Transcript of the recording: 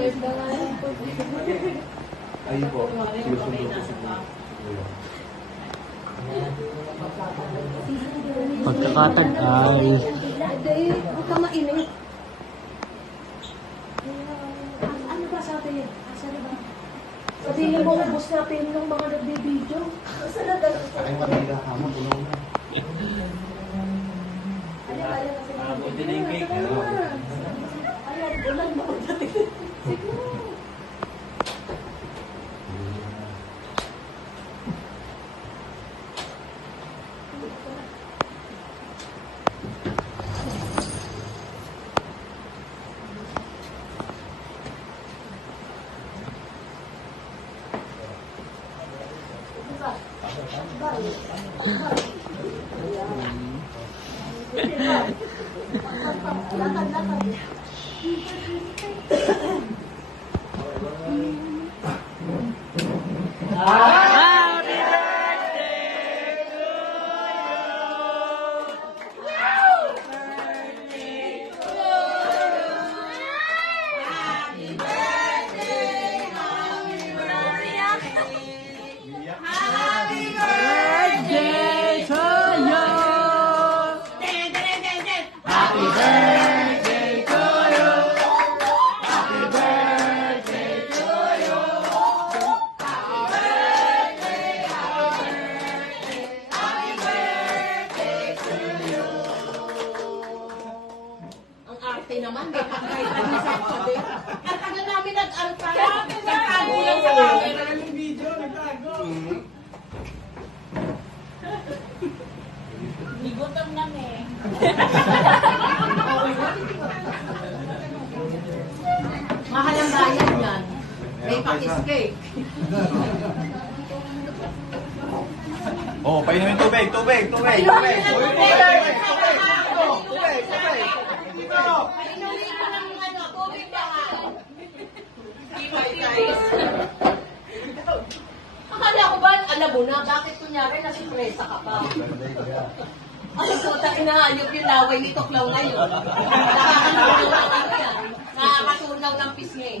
Ayun po, sinusundo ko sa Pagkakatag-ay. Hindi, huwag ka mainit. Ano ba sabi? Sabi ba? Sabihin mo, ubos na pin ng mga nagbibideo. Saan na gano'n? Ay, Manila ka mo, puno na. Ayan, kasi mga Buti na yung cake. ayan, ulan mo. Siguro. Naman, may pagkaitan sa sabi. Ang tagal namin nag-alpa. Nagtago lang sa camera. Yung video, nagtago. Gigutom kami. Mahal ang bayan yan. May pa-escape. Oh, painumin tubig, tubig, tubig, tubig. Painumin ng tubig. Tubig, tubig. Inuwi ko ng tubig na nga. Guys. Akala ko ba, alam mo na, bakit kunyari nasupresa ka pa? Ay, puta, inaayop yung laway ni Toklaw ngayon. Nakakatunaw ng ano yan. Nakakatunaw ng pisngi.